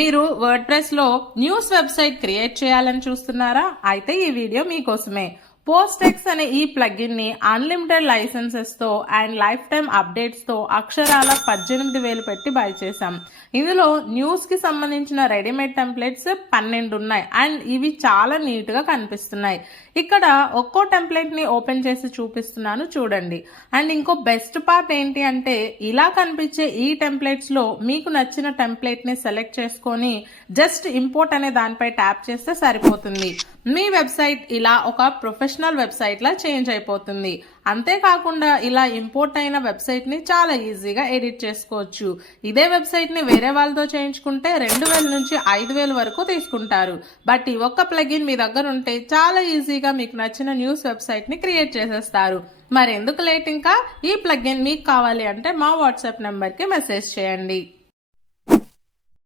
మీరు వర్డ్ప్రెస్ లో news website create చేయాలని చూస్తున్నారా? అయితే ఈ వీడియో మీకోసమే. పోస్టెక్స్ అనే ఈ ప్లగిన్ ని అన్లిమిటెడ్ లైసెన్సెస్ తో అండ్ లైఫ్ టైమ్ అప్డేట్స్ తో అక్షరాల 18,000 పెట్టి బై చేశాం. ఇందులో న్యూస్ కి సంబంధించిన రెడీమేడ్ టెంప్లెట్స్ 12 ఉన్నాయి అండ్ ఇవి చాలా నీట్ గా కనిపిస్తున్నాయి. ఇక్కడ ఒక్కో టెంప్లెట్ ని ఓపెన్ చేసి చూపిస్తున్నాను చూడండి. అండ్ ఇంకో బెస్ట్ పార్ట్ ఏంటి అంటే ఇలా కనిపించే ఈ టెంప్లెట్స్ లో మీకు నచ్చిన టెంప్లెట్ ని సెలెక్ట్ చేసుకొని జస్ట్ ఇంపోర్ట్ అనే దానిపై ట్యాప్ చేస్తే సరిపోతుంది. మీ వెబ్సైట్ ఇలా ఒక ప్రొఫెషనల్ వెబ్సైట్ లా చేంజ్ అయిపోతుంది. అంతేకాకుండా ఇలా ఇంపోర్ట్ అయిన వెబ్సైట్ ని చాలా ఈజీగా ఎడిట్ చేసుకోవచ్చు. ఇదే వెబ్సైట్ ని వేరే వాళ్ళతో చేయించుకుంటే 2,000 నుంచి 5,000 వరకు తీసుకుంటారు. బట్ ఈ ఒక్క ప్లగిన్ మీ దగ్గర ఉంటే చాలా ఈజీగా మీకు నచ్చిన న్యూస్ వెబ్సైట్ ని క్రియేట్ చేసేస్తారు. మరి ఎందుకు లేట్, ఇంకా ఈ ప్లగిన్ మీకు కావాలి అంటే మా వాట్సాప్ నెంబర్ కి మెసేజ్ చేయండి.